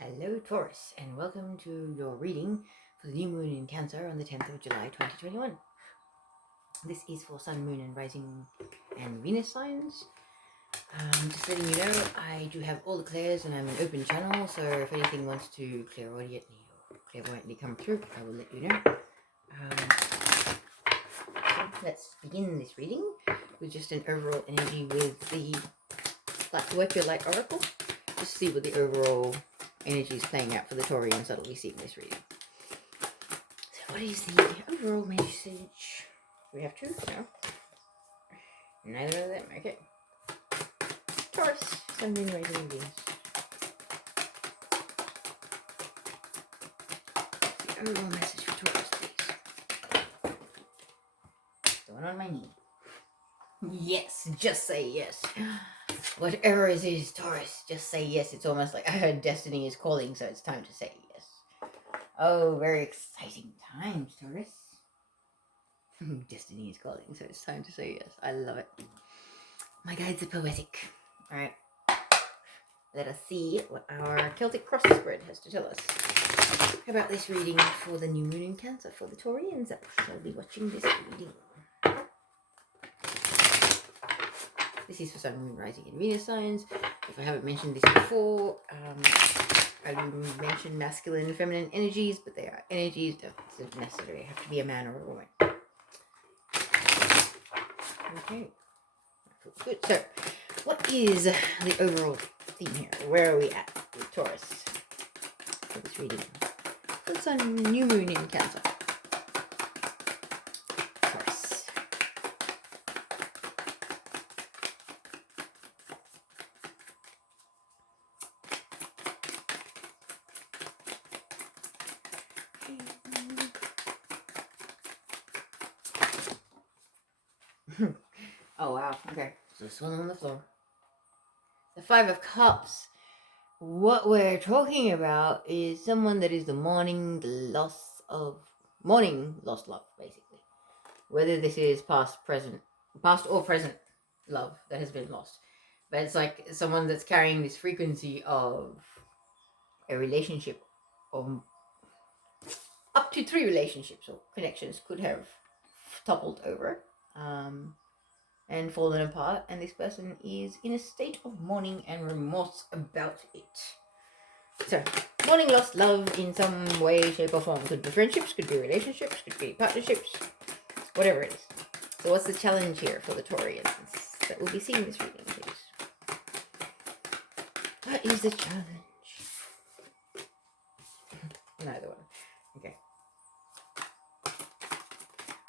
Hello Taurus, and welcome to your reading for the new moon in Cancer on the 10th of July 2021. This is for Sun, Moon, and Rising and Venus signs. Just letting you know, I do have all the clairs and I'm an open channel, so if anything wants to clairvoyantly come through, I will let you know. So let's begin this reading with just an overall energy with the Work Your Light Oracle. Just see what the overall energy is playing out for the Taurians that will be seeing this reading. So what is the overall message? We have two? No. Neither of them. Okay. Taurus, Sun, Moon, Rising, and Venus. The overall message for Taurus, please. Going on my knee. Yes, just say yes. Whatever it is, Taurus, just say yes. It's almost like I heard destiny is calling, so it's time to say yes. Oh, very exciting times, Taurus. Destiny is calling, so it's time to say yes. I love it. My guides are poetic. All right. Let us see what our Celtic cross spread has to tell us about this reading for the new moon in Cancer for the Taurians that shall be watching this reading. This is for Sun, Moon, Rising, and Venus signs. If I haven't mentioned this before, I mentioned masculine and feminine energies, but they are energies. Don't necessarily have to be a man or a woman. Okay. Good. So, what is the overall theme here? Where are we at with Taurus for this reading? For the Sun, new moon in Cancer. Taurus. Oh wow, okay. So this one on the floor. The Five of Cups. What we're talking about is someone that is mourning lost love, basically. Whether this is past or present love that has been lost. But it's like someone that's carrying this frequency of a relationship, or up to 3 relationships or connections could have toppled over and fallen apart, and this person is in a state of mourning and remorse about it. So, mourning lost love in some way, shape, or form. Could be friendships, could be relationships, could be partnerships, whatever it is. So, what's the challenge here for the Taurians that will be seeing this reading, please? What is the challenge? Neither one. Okay.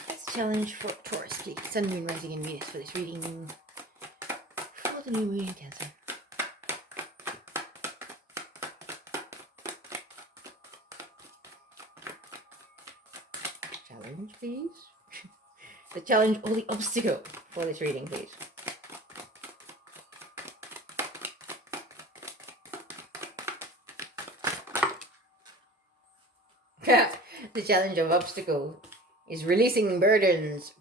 Let's challenge for Taurus, please. Sun, Moon, Rising, and Venus for this reading for the new moon in Cancer. Challenge, please. The challenge or the obstacle for this reading, please. The challenge of obstacle is releasing burdens,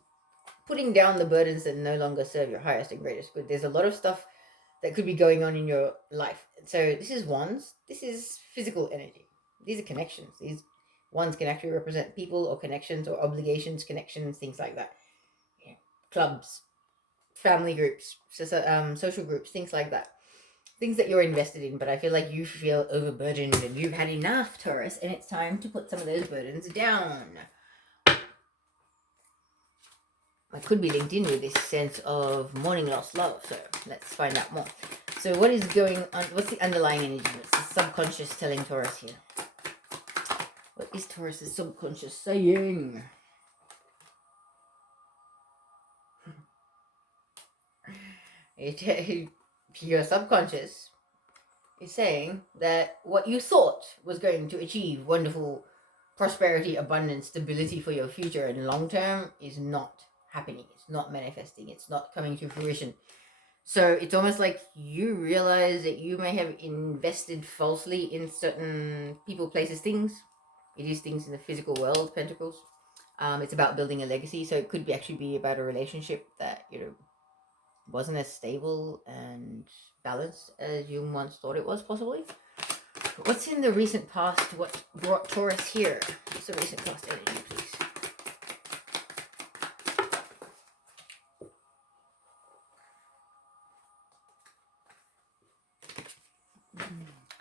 putting down the burdens that no longer serve your highest and greatest good. There's a lot of stuff that could be going on in your life. So this is wands. This is physical energy. These are connections. These wands can actually represent people or connections or obligations, connections, things like that. Yeah. Clubs, family groups, social groups, things like that. Things that you're invested in, but I feel like you feel overburdened and you've had enough, Taurus, and it's time to put some of those burdens down. I could be linked in with this sense of mourning lost love, so let's find out more. So what is going on? What's the underlying energy? What's the subconscious telling Taurus here? What is Taurus's subconscious saying? Your subconscious is saying that what you thought was going to achieve wonderful prosperity, abundance, stability for your future and long term is not happening. It's not manifesting. It's not coming to fruition. So it's almost like you realize that you may have invested falsely in certain people, places, things. It is things in the physical world, pentacles. It's about building a legacy. So it could actually be about a relationship that, wasn't as stable and balanced as you once thought it was, possibly. What's in the recent past? What brought Taurus here? What's the recent past energy, please?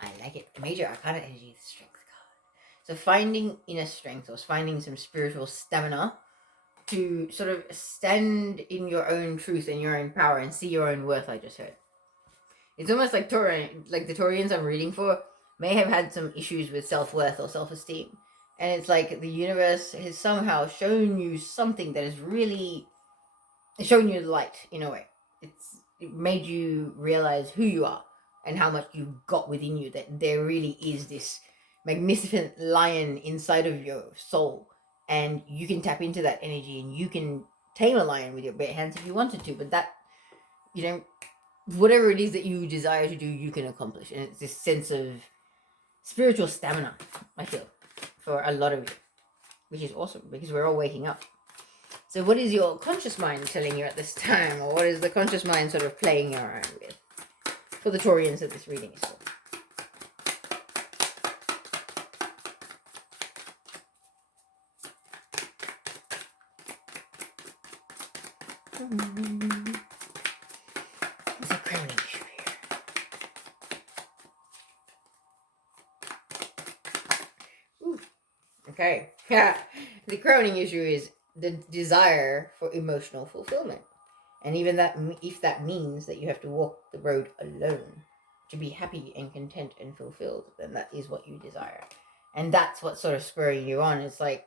I like it. Major Arcana energy, the Strength card. So finding inner strength, or finding some spiritual stamina to sort of stand in your own truth and your own power and see your own worth, I just heard. It's almost like the Taurians I'm reading for may have had some issues with self-worth or self-esteem. And it's like the universe has somehow shown you something that has really shown you the light in a way. It made you realize who you are and how much you've got within you, that there really is this magnificent lion inside of your soul, and you can tap into that energy and you can tame a lion with your bare hands if you wanted to. But that, whatever it is that you desire to do, you can accomplish. And it's this sense of spiritual stamina, I feel, for a lot of you, which is awesome because we're all waking up. So what is your conscious mind telling you at this time, or what is the conscious mind sort of playing around with for the Taurians that this reading is for? There's a crowning issue here. Ooh. Okay. Yeah. The crowning issue is the desire for emotional fulfillment. And even that, if that means that you have to walk the road alone to be happy and content and fulfilled, then that is what you desire. And that's what's sort of spurring you on. It's like,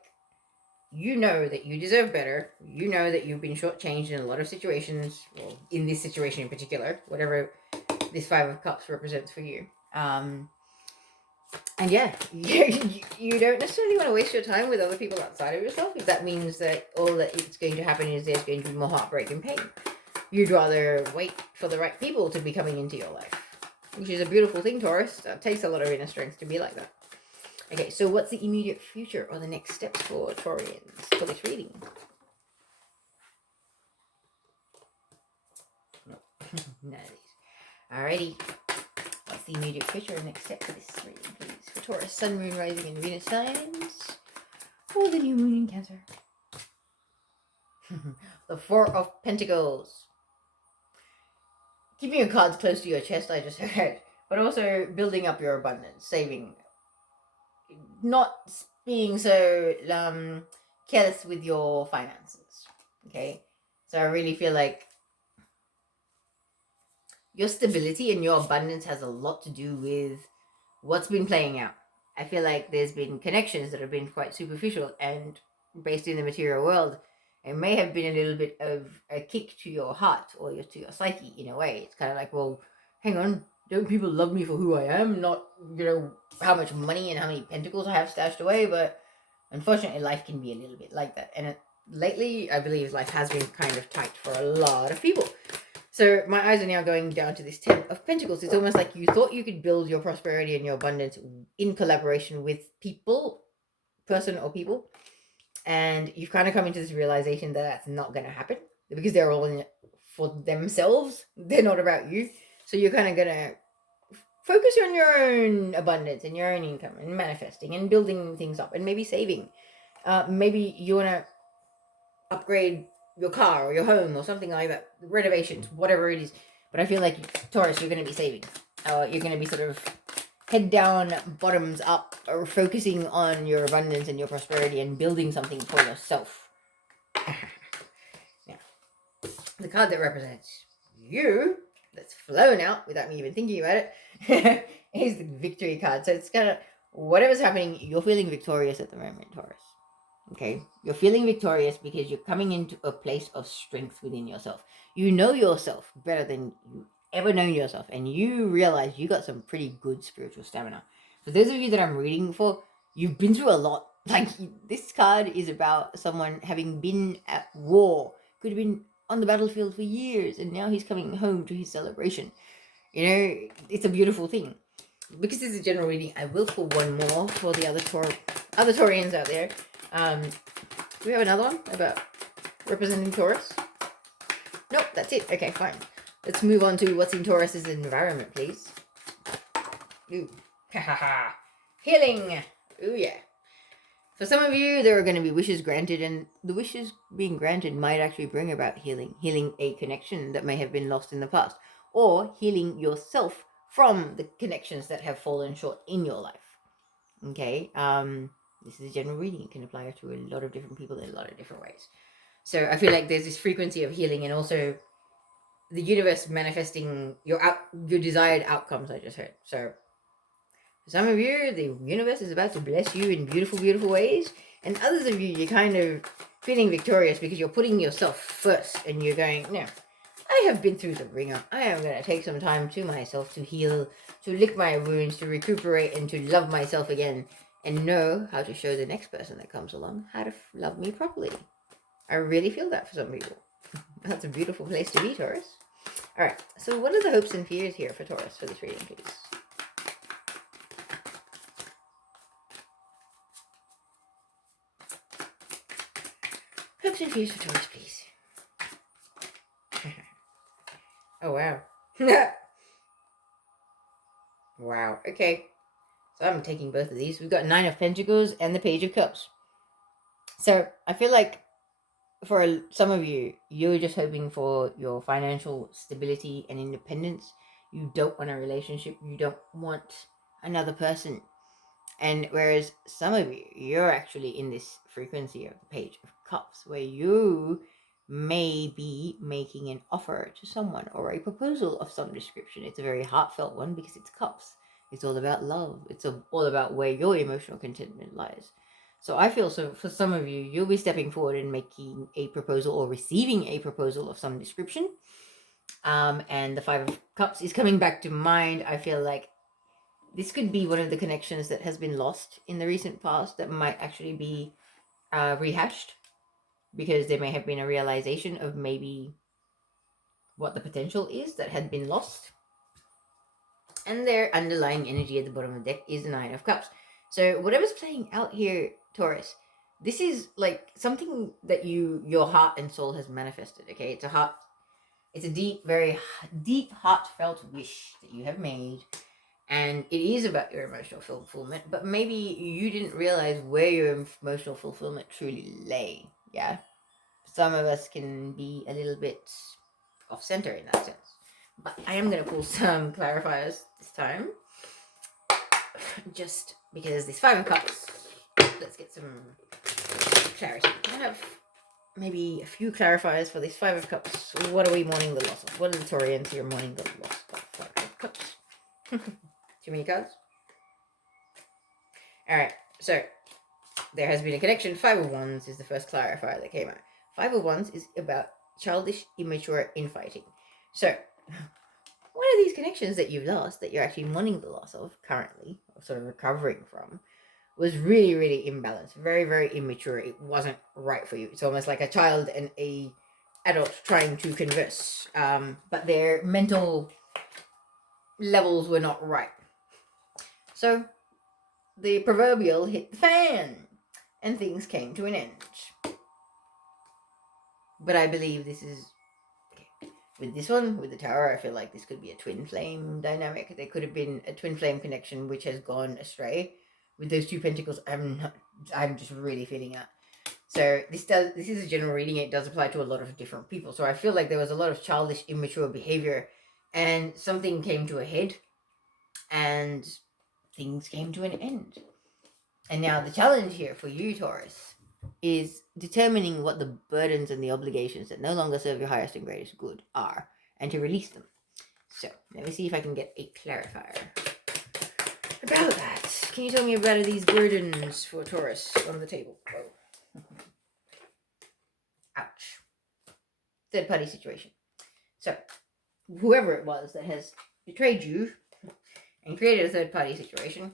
you know that you deserve better. You know that you've been shortchanged in a lot of situations, well, in this situation in particular, whatever this Five of Cups represents for you. And yeah, you don't necessarily want to waste your time with other people outside of yourself, if that means that all that it's going to happen is there's going to be more heartbreak and pain. You'd rather wait for the right people to be coming into your life, which is a beautiful thing, Taurus. It takes a lot of inner strength to be like that. Okay, so what's the immediate future or the next steps for Taurians for this reading? No, none of these. Alrighty. What's the immediate future and next step for this reading, please? For Taurus, Sun, Moon, Rising, and Venus signs. Or the new moon in Cancer. The Four of Pentacles. Keeping your cards close to your chest, I just heard. But also building up your abundance, saving. Not being so careless with your finances. Okay? So I really feel like your stability and your abundance has a lot to do with what's been playing out. I feel like there's been connections that have been quite superficial and based in the material world. It may have been a little bit of a kick to your heart or to your psyche in a way. It's kind of like, well, hang on, don't people love me for who I am? Not, how much money and how many pentacles I have stashed away. But unfortunately, life can be a little bit like that. And lately, I believe life has been kind of tight for a lot of people. So my eyes are now going down to this 10 of Pentacles. It's almost like you thought you could build your prosperity and your abundance in collaboration with person or people. And you've kind of come into this realization that that's not going to happen because they're all in it for themselves. They're not about you. So you're kind of going to focus on your own abundance and your own income and manifesting and building things up and maybe saving. Maybe you want to upgrade your car or your home or something like that, renovations, whatever it is. But I feel like, Taurus, you're going to be saving. You're going to be sort of head down, bottoms up, or focusing on your abundance and your prosperity and building something for yourself. Now, the card that represents you, that's flown out without me even thinking about it, is the Victory card. So it's kind of, whatever's happening, you're feeling victorious at the moment, Taurus. Okay, you're feeling victorious because you're coming into a place of strength within yourself. You know yourself better than you ever known yourself, and you realize you got some pretty good spiritual stamina. For those of you that I'm reading for, you've been through a lot. Like, this card is about someone having been at war, could have been on the battlefield for years, and now he's coming home to his celebration. It's a beautiful thing. Because this is a general reading, I will pull one more for the other Taurians out there. Do we have another one about representing Taurus? Nope, that's it. Okay, fine. Let's move on to what's in Taurus's environment, please. Ooh, Healing. Oh yeah. For some of you, there are going to be wishes granted, and the wishes being granted might actually bring about healing a connection that may have been lost in the past, or healing yourself from the connections that have fallen short in your life. Okay, this is a general reading. It can apply to a lot of different people in a lot of different ways. So I feel like there's this frequency of healing, and also the universe manifesting your desired outcomes. I just heard. So for some of you, the universe is about to bless you in beautiful, beautiful ways, and others of you, you're kind of feeling victorious because you're putting yourself first, and you're going, no, I have been through the ringer. I am going to take some time to myself to heal, to lick my wounds, to recuperate, and to love myself again, and know how to show the next person that comes along how to love me properly. I really feel that for some people. That's a beautiful place to be, Taurus. All right, so what are the hopes and fears here for Taurus for this reading, please? Hopes and fears for Taurus, please. Oh, wow. Wow, okay. So I'm taking both of these. We've got 9 of Pentacles and the Page of Cups. So I feel like for some of you, you're just hoping for your financial stability and independence. You don't want a relationship. You don't want another person. And whereas some of you, you're actually in this frequency of the Page of Cups, where you may be making an offer to someone or a proposal of some description. It's a very heartfelt one because it's cups. It's all about love. It's all about where your emotional contentment lies. So I feel so for some of you, you'll be stepping forward and making a proposal or receiving a proposal of some description. And the 5 of Cups is coming back to mind. I feel like this could be one of the connections that has been lost in the recent past that might actually be rehashed, because there may have been a realization of maybe what the potential is that had been lost. And their underlying energy at the bottom of the deck is the 9 of Cups. So whatever's playing out here, Taurus, this is like something that your heart and soul has manifested. Okay, it's a deep, very deep, heartfelt wish that you have made. And it is about your emotional fulfillment, but maybe you didn't realize where your emotional fulfillment truly lay. Yeah. Some of us can be a little bit off center in that sense. But I am going to pull some clarifiers this time. Just because this 5 of Cups, let's get some clarity. Can I have maybe a few clarifiers for this 5 of Cups? What are we mourning the loss of? What are the Taurians here mourning the loss of? 5 of Cups. Too many cards? Alright, so there has been a connection. 5 of Wands is the first clarifier that came out. 5 of Wands is about childish, immature infighting. So, one of these connections that you've lost, that you're actually mourning the loss of currently, or sort of recovering from, was really, really imbalanced. Very, very immature. It wasn't right for you. It's almost like a child and a adult trying to converse. But their mental levels were not right. So, the proverbial hit the fan, and things came to an end. But I believe this is okay. With this one, with the Tower, I feel like this could be a twin flame dynamic. There could have been a twin flame connection which has gone astray. With those 2 pentacles, I'm just really feeling that. So this is a general reading. It does apply to a lot of different people. So I feel like there was a lot of childish, immature behavior, and something came to a head, and things came to an end. And now the challenge here for you, Taurus, is determining what the burdens and the obligations that no longer serve your highest and greatest good are, and to release them. So let me see if I can get a clarifier about that. Can you tell me about these burdens for Taurus on the table? Oh. Ouch. Third party situation. So whoever it was that has betrayed you and created a third party situation,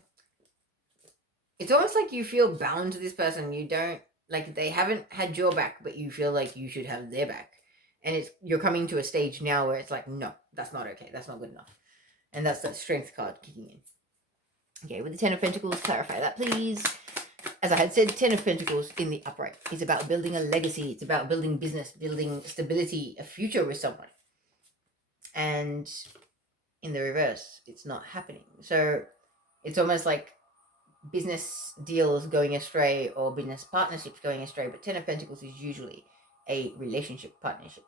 it's almost like you feel bound to this person. You don't, like, they haven't had your back, but you feel like you should have their back. And you're coming to a stage now where it's like, no, that's not okay. That's not good enough. And that's that strength card kicking in. Okay, with the 10 of Pentacles, clarify that, please. As I had said, 10 of Pentacles in the upright is about building a legacy. It's about building business, building stability, a future with someone. And in the reverse, it's not happening. So It's almost like business deals going astray or business partnerships going astray, but Ten of Pentacles is usually a relationship partnership.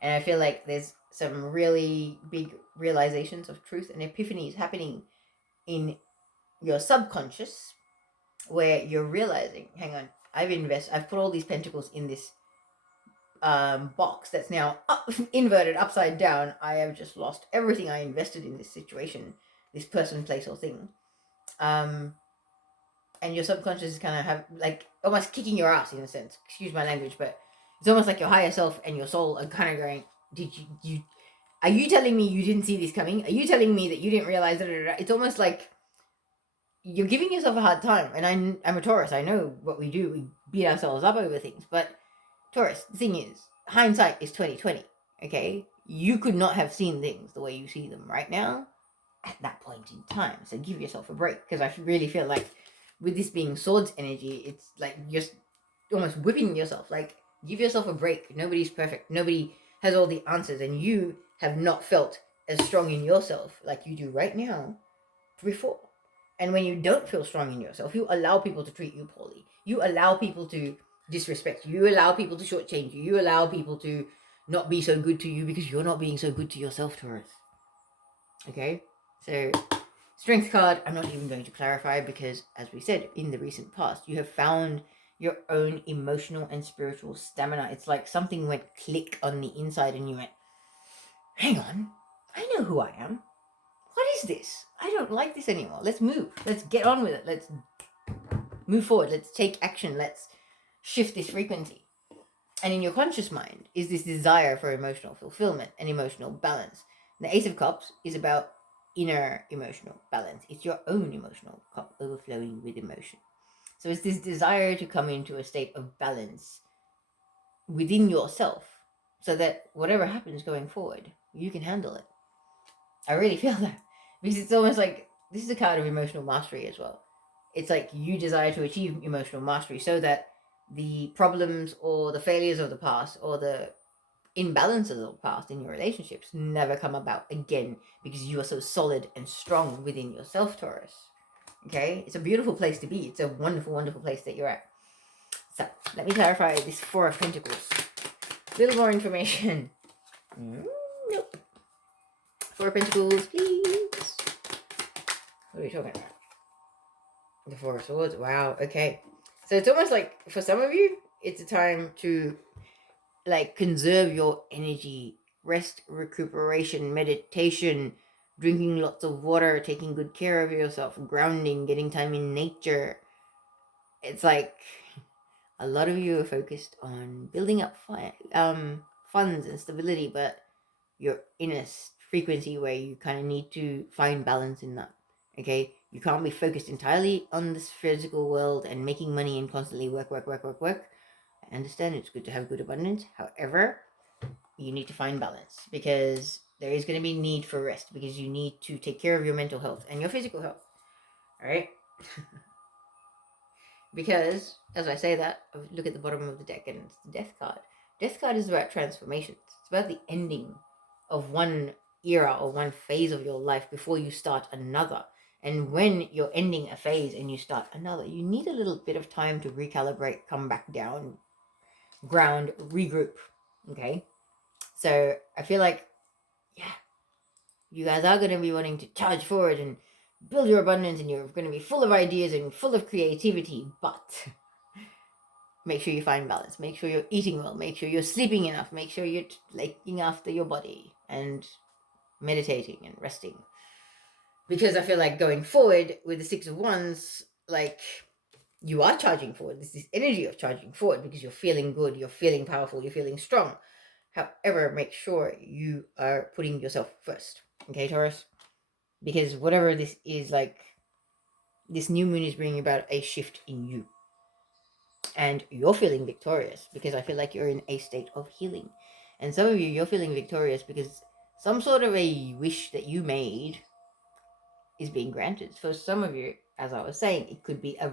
And I feel like there's some really big realizations of truth and epiphanies happening in your subconscious where you're realizing, hang on, I've put all these pentacles in this box that's now inverted upside down. I have just lost everything I invested in this situation, this person, place, or thing. And your subconscious is kind of have like almost kicking your ass in a sense. Excuse my language, but it's almost like your higher self and your soul are kind of going, "Did you? Are you telling me you didn't see this coming? Are you telling me that you didn't realize that?" It's almost like you're giving yourself a hard time. And I'm a Taurus. I know what we do. We beat ourselves up over things. But Taurus, the thing is, hindsight is 2020. Okay, you could not have seen things the way you see them right now at that point in time. So give yourself a break, because I really feel like with this being swords energy, it's like you're almost whipping yourself. Like, give yourself a break. Nobody's perfect. Nobody has all the answers, and you have not felt as strong in yourself like you do right now before. And when you don't feel strong in yourself, you allow people to treat you poorly. You allow people to disrespect you. You allow people to shortchange you. You allow people to not be so good to you because you're not being so good to yourself, Taurus. Okay? So, Strength card, I'm not even going to clarify, because, as we said, in the recent past, you have found your own emotional and spiritual stamina. It's like something went click on the inside and you went, hang on, I know who I am. What is this? I don't like this anymore. Let's move. Let's get on with it. Let's move forward. Let's take action. Let's shift this frequency. And in your conscious mind is this desire for emotional fulfillment and emotional balance. And the Ace of Cups is about inner emotional balance. It's your own emotional cup overflowing with emotion. So it's this desire to come into a state of balance within yourself so that whatever happens going forward, you can handle it. I really feel that, because it's almost like this is a card of emotional mastery as well. It's like you desire to achieve emotional mastery so that the problems or the failures of the past or the imbalances of the past in your relationships never come about again, because you are so solid and strong within yourself, Taurus. Okay? It's a beautiful place to be. It's a wonderful, wonderful place that you're at. So, let me clarify this Four of Pentacles. A little more information. Nope. Four of Pentacles, please. What are we talking about? The Four of Swords. Wow, okay. So it's almost like, for some of you, it's a time to like conserve your energy, rest, recuperation, meditation, drinking lots of water, taking good care of yourself, grounding, getting time in nature. It's like a lot of you are focused on building up funds and stability, but you're in a frequency where you kind of need to find balance in that. Okay, you can't be focused entirely on this physical world and making money and constantly work. I understand it's good to have good abundance. However, you need to find balance, because there is going to be need for rest, because you need to take care of your mental health and your physical health. All right? Because, as I say that, look at the bottom of the deck and it's the Death card. Death card is about transformations. It's about the ending of one era or one phase of your life before you start another. And when you're ending a phase and you start another, you need a little bit of time to recalibrate, come back down, ground, regroup. Okay? So I feel like, yeah, you guys are going to be wanting to charge forward and build your abundance, and you're going to be full of ideas and full of creativity, but make sure you find balance. Make sure you're eating well. Make sure you're sleeping enough. Make sure you're looking after your body and meditating and resting. Because I feel like going forward with the Six of Wands, like, you are charging forward. There's this energy of charging forward because you're feeling good, you're feeling powerful, you're feeling strong. However, make sure you are putting yourself first. Okay, Taurus? Because whatever this is, like, this new moon is bringing about a shift in you. And you're feeling victorious because I feel like you're in a state of healing. And some of you, you're feeling victorious because some sort of a wish that you made is being granted. For some of you, as I was saying, it could be a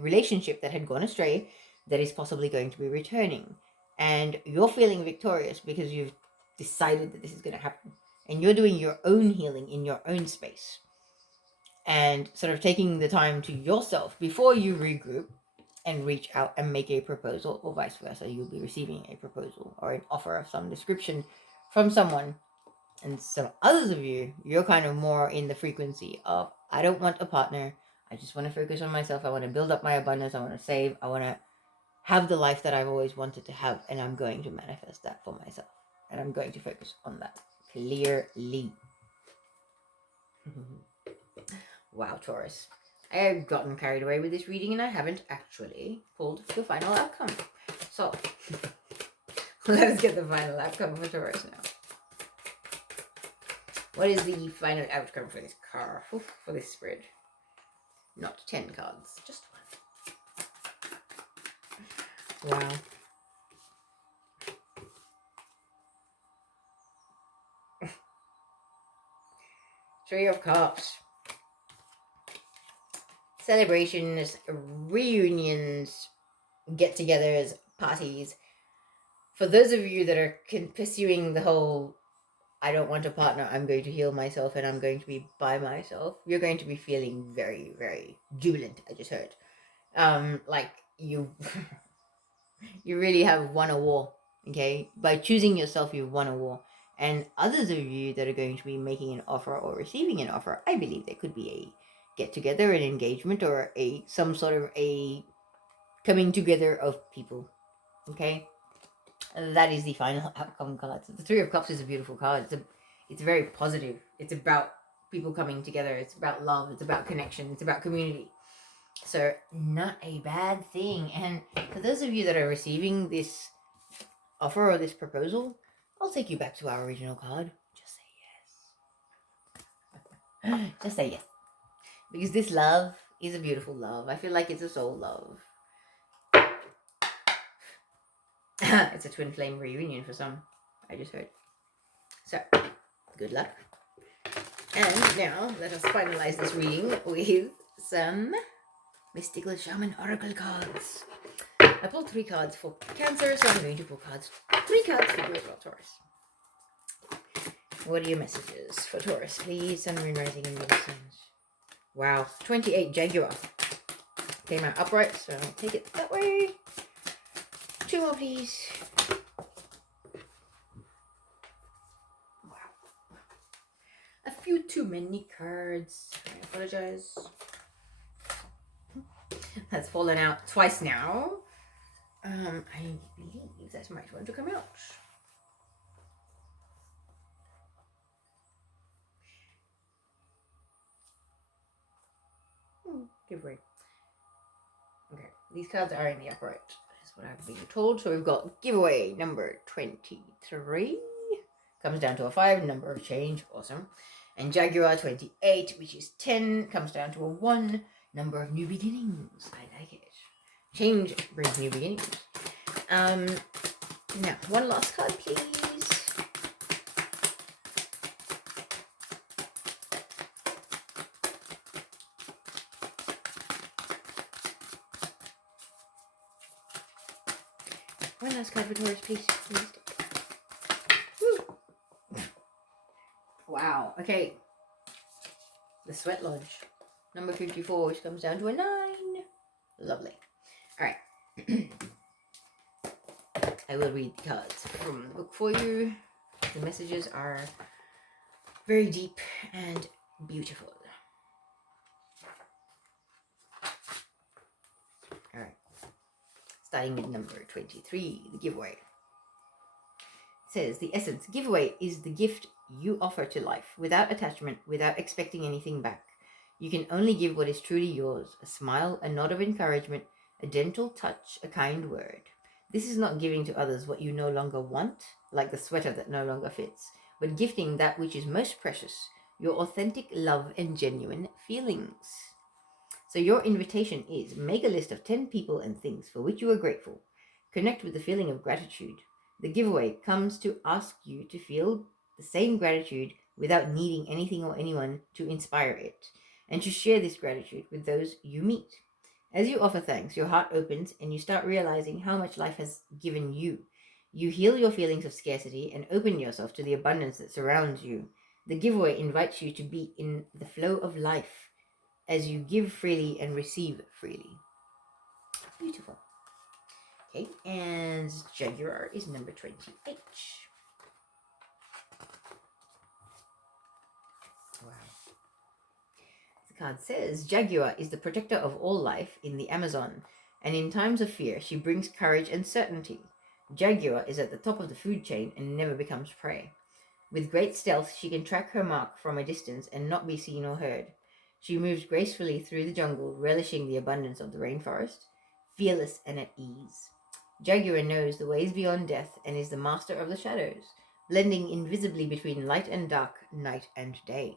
relationship that had gone astray that is possibly going to be returning. And you're feeling victorious because you've decided that this is going to happen. And you're doing your own healing in your own space. and sort of taking the time to yourself before you regroup and reach out and make a proposal, or vice versa. You'll be receiving a proposal or an offer of some description from someone. And some others of you, you're kind of more in the frequency of, I don't want a partner. I just want to focus on myself. I want to build up my abundance. I want to save. I want to have the life that I've always wanted to have. And I'm going to manifest that for myself. And I'm going to focus on that clearly. Wow, Taurus. I have gotten carried away with this reading and I haven't actually pulled the final outcome. So, let us get the final outcome for Taurus now. What is the final outcome for this card? For this spread? Not 10 cards, just one. Wow. Three of Cups. Celebrations, reunions, get-togethers, parties. For those of you that are pursuing the whole, I don't want a partner, I'm going to heal myself and I'm going to be by myself, you're going to be feeling very, very jubilant, I just heard. Like you you really have won a war, okay? By choosing yourself, you've won a war. And others of you that are going to be making an offer or receiving an offer, I believe there could be a get-together, an engagement, or some sort of a coming together of people, okay? That is the final outcome card. The Three of Cups is a beautiful card. It's very positive. It's about people coming together. It's about love. It's about connection. It's about community. So not a bad thing. And for those of you that are receiving this offer or this proposal, I'll take you back to our original card. Just say yes. Just say yes. Because this love is a beautiful love. I feel like it's a soul love. It's a twin flame reunion for some, I just heard. So, good luck. And now, let us finalize this reading with some Mystical Shaman Oracle cards. I pulled 3 cards for Cancer, so I'm going to pull 3 cards for you as well, Taurus. What are your messages for Taurus? Please, Sun, Moon, Rising, and Medicines. Wow, 28 Jaguar. Came out upright, so I'll take it that way. 2 more, please. Wow. A few too many cards. I apologize. That's fallen out twice now. I believe that's my turn to come out. Give way. Okay, these cards are in the upright. That's what I've been told. So we've got giveaway number 23. Comes down to a 5, number of change. Awesome. And Jaguar 28, which is 10, comes down to a 1, number of new beginnings. I like it. Change brings new beginnings. Now, one last card, please. One last card for Taurus, please. Woo. Wow. Okay. The Sweat Lodge. Number 54, which comes down to a 9. Lovely. All right. I will read the cards from the book for you. The messages are very deep and beautiful. All right. Starting with number 23, the giveaway. It says, the essence giveaway is the gift you offer to life without attachment, without expecting anything back. You can only give what is truly yours, a smile, a nod of encouragement, a gentle touch, a kind word. This is not giving to others what you no longer want, like the sweater that no longer fits, but gifting that which is most precious, your authentic love and genuine feelings. So your invitation is, make a list of 10 people and things for which you are grateful. Connect with the feeling of gratitude. The giveaway comes to ask you to feel the same gratitude without needing anything or anyone to inspire it, and to share this gratitude with those you meet. As you offer thanks, your heart opens and you start realizing how much life has given you. You heal your feelings of scarcity and open yourself to the abundance that surrounds you. The giveaway invites you to be in the flow of life, as you give freely and receive freely. Beautiful. Okay, and Jaguar is number 28. Wow. The card says, Jaguar is the protector of all life in the Amazon, and in times of fear, she brings courage and certainty. Jaguar is at the top of the food chain and never becomes prey. With great stealth, she can track her mark from a distance and not be seen or heard. She moves gracefully through the jungle, relishing the abundance of the rainforest, fearless and at ease. Jaguar knows the ways beyond death and is the master of the shadows, blending invisibly between light and dark, night and day.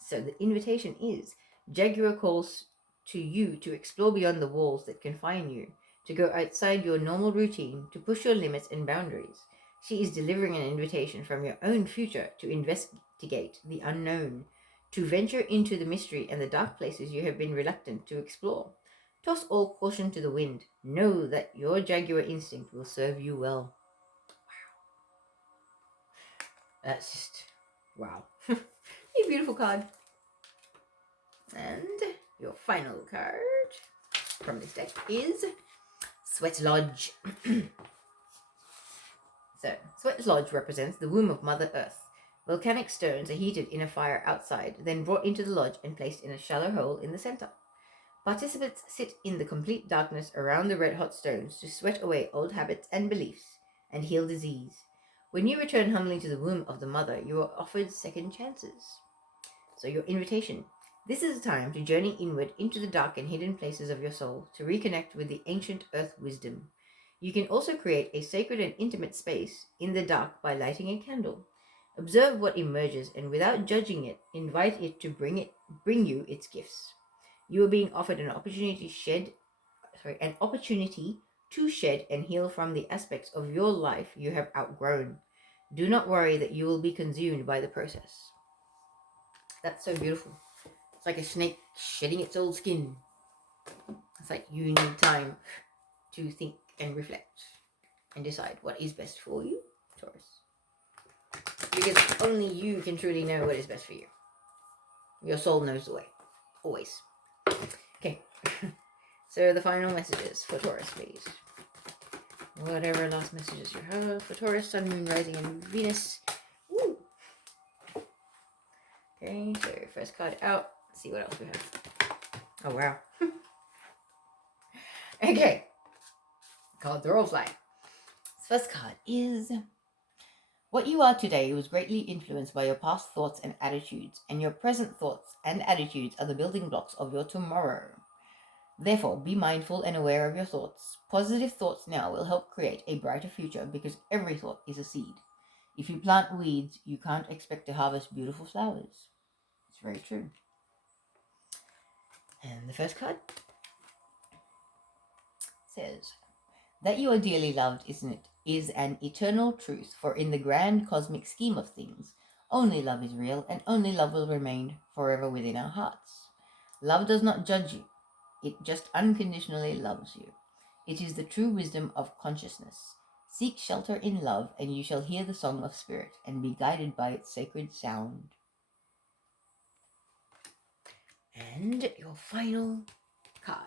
So the invitation is, Jaguar calls to you to explore beyond the walls that confine you, to go outside your normal routine, to push your limits and boundaries. She is delivering an invitation from your own future to investigate the unknown, to venture into the mystery and the dark places you have been reluctant to explore. Toss all caution to the wind. Know that your Jaguar instinct will serve you well. Wow. That's just, wow. A beautiful card. And your final card from this deck is Sweat Lodge. So, Sweat Lodge represents the womb of Mother Earth. Volcanic stones are heated in a fire outside, then brought into the lodge and placed in a shallow hole in the center. Participants sit in the complete darkness around the red-hot stones to sweat away old habits and beliefs and heal disease. When you return humbly to the womb of the mother, you are offered second chances. So your invitation. This is a time to journey inward into the dark and hidden places of your soul, to reconnect with the ancient earth wisdom. You can also create a sacred and intimate space in the dark by lighting a candle. Observe what emerges and without judging it, invite it to bring you its gifts. You are being offered an opportunity to shed and heal from the aspects of your life you have outgrown. Do not worry that you will be consumed by the process. That's so beautiful. It's like a snake shedding its old skin. It's like you need time to think and reflect and decide what is best for you, Taurus. Because only you can truly know what is best for you. Your soul knows the way. Always. Okay. So the final messages for Taurus, please. Whatever last messages you have for Taurus, Sun, Moon, Rising, and Venus. Woo! Okay, so first card out. Let's see what else we have. Oh, wow. Okay. Cards are all flying. This first card is, what you are today was greatly influenced by your past thoughts and attitudes, and your present thoughts and attitudes are the building blocks of your tomorrow. Therefore, be mindful and aware of your thoughts. Positive thoughts now will help create a brighter future, because every thought is a seed. If you plant weeds, you can't expect to harvest beautiful flowers. It's very true. And the first card says, that you are dearly loved, isn't it, is an eternal truth, for in the grand cosmic scheme of things, only love is real, and only love will remain forever within our hearts. Love does not judge you. It just unconditionally loves you. It is the true wisdom of consciousness. Seek shelter in love, and you shall hear the song of spirit, and be guided by its sacred sound. And your final card.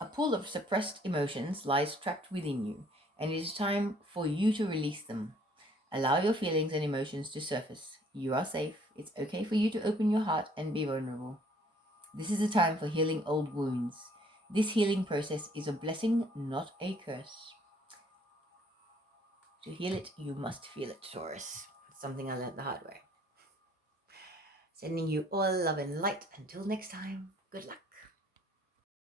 A pool of suppressed emotions lies trapped within you, and it is time for you to release them. Allow your feelings and emotions to surface. You are safe. It's okay for you to open your heart and be vulnerable. This is a time for healing old wounds. This healing process is a blessing, not a curse. To heal it, you must feel it, Taurus. It's something I learned the hard way. Sending you all love and light. Until next time, good luck.